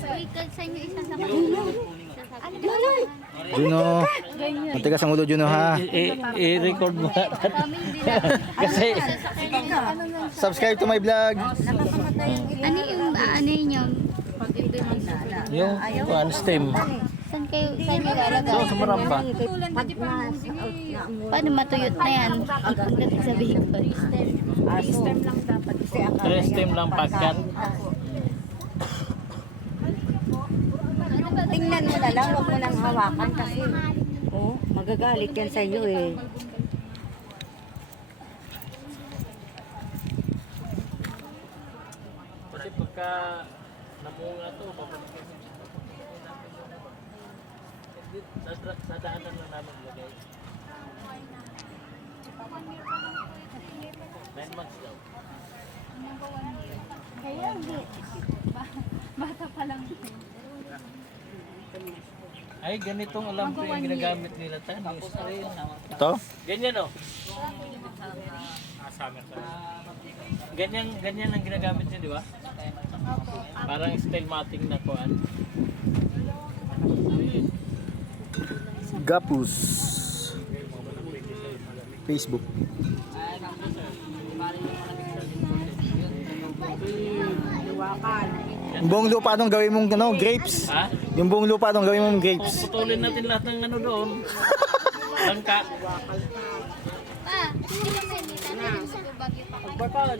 Sa inyo isa sa Juno. Matigas ang ulo, Juno, ha? I-record mo. Kasi Subscribe to my vlog. Ano yung yun? yung stem. Saan nyo lalagay? So, sa Maramba. Paano matuyot na yan? Pagdating sa Bicol. Stem lang dapat. 3 stem lang pagkat. Tingnan mo na lang, huwag mo nang hawakan kasi magagalit yan sa iyo eh. Kasi pagka namunga to, papalikin mo. Sa daanan lang namin lagay. 9 months daw. Kaya hindi. Bata pa lang. Ay, ganitong alam ko yung ginagamit nila tayo. Ito? Ganyan o. Ganyan ang ginagamit niya, di ba? Parang style matting na kuan. Gapus. Facebook. Yung buong lupa nung gawin mong grapes. Ha? Yung buong lupa nung gawin mong grapes. Putulin natin lahat ng ano doon. Langka. Pa, hindi kasi nita na yung sa Bagyo pa. Pagpapaan.